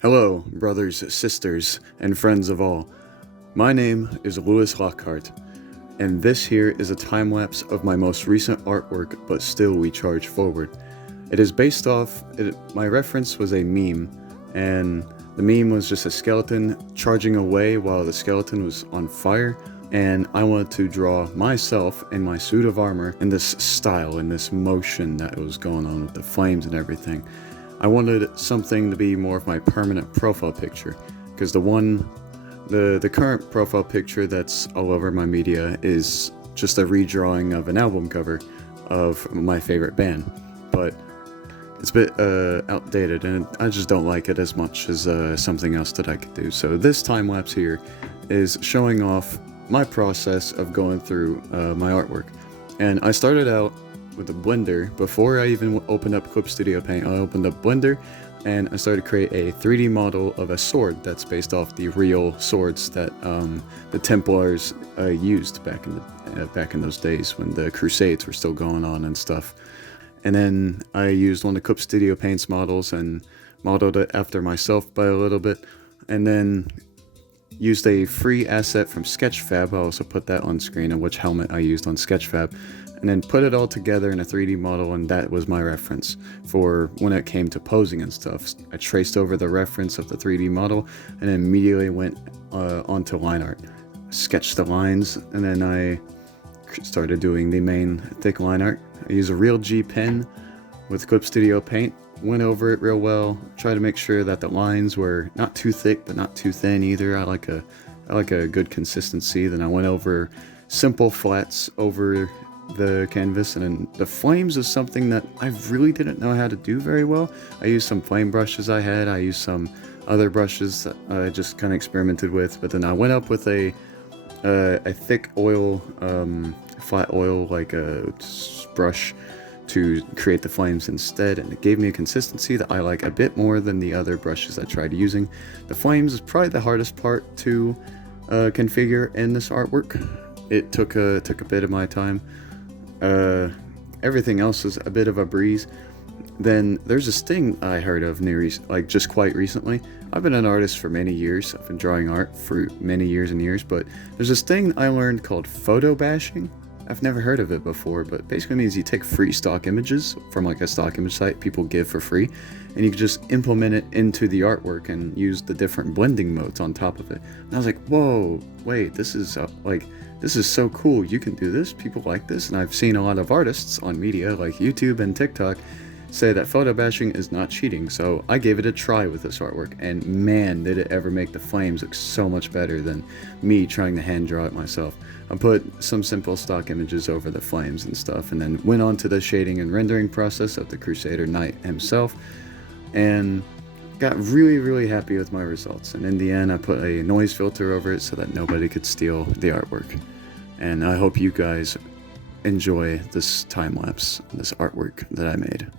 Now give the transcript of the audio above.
Hello, brothers, sisters, and friends of all. My name is Lewis Lockhart, and this here is a time-lapse of my most recent artwork, but still we charge forward. It is based off, my reference was a meme, and the meme was just a skeleton charging away while the skeleton was on fire, and I wanted to draw myself in my suit of armor in this style, in this motion that was going on with the flames and everything. I wanted something to be more of my permanent profile picture, because the current profile picture that's all over my media is just a redrawing of an album cover of my favorite band, but it's a bit outdated and I just don't like it as much as something else that I could do. So this time lapse here is showing off my process of going through my artwork. And I started out with a blender. Before I even opened up Clip Studio Paint, I opened up Blender and I started to create a 3D model of a sword that's based off the real swords that the Templars used back in those days when the Crusades were still going on and stuff. And then I used one of the Clip Studio Paint's models and modeled it after myself by a little bit, and then used a free asset from Sketchfab. I also put that on screen and which helmet I used on Sketchfab, and then put it all together in a 3D model, and that was my reference for when it came to posing and stuff. I traced over the reference of the 3D model and then immediately went onto line art. Sketched the lines, and then I started doing the main thick line art. I used a Real G pen with Clip Studio Paint, went over it real well, tried to make sure that the lines were not too thick but not too thin either. I like a good consistency. Then I went over simple flats over the canvas, and then the flames is something that I really didn't know how to do very well. I used some flame brushes I had, I used some other brushes that I just kind of experimented with, but then I went up with a thick oil, flat oil, like a brush to create the flames instead, and it gave me a consistency that I like a bit more than the other brushes I tried using. The flames is probably the hardest part to configure in this artwork. It took a bit of my time. Everything else is a bit of a breeze. Then there's this thing I heard of just quite recently. I've been an artist for many years. I've been drawing art for many years and years, but there's this thing I learned called photo bashing. I've never heard of it before, but basically means you take free stock images from like a stock image site people give for free, and you can just implement it into the artwork and use the different blending modes on top of it. And I was like, whoa, wait, this is so cool. You can do this, people like this. And I've seen a lot of artists on media like YouTube and TikTok say that photo bashing is not cheating, so I gave it a try with this artwork, and man, did it ever make the flames look so much better than me trying to hand draw it myself. I put some simple stock images over the flames and stuff, and then went on to the shading and rendering process of the Crusader Knight himself, and got really happy with my results. And in the end, I put a noise filter over it so that nobody could steal the artwork. And I hope you guys enjoy this time lapse, this artwork that I made.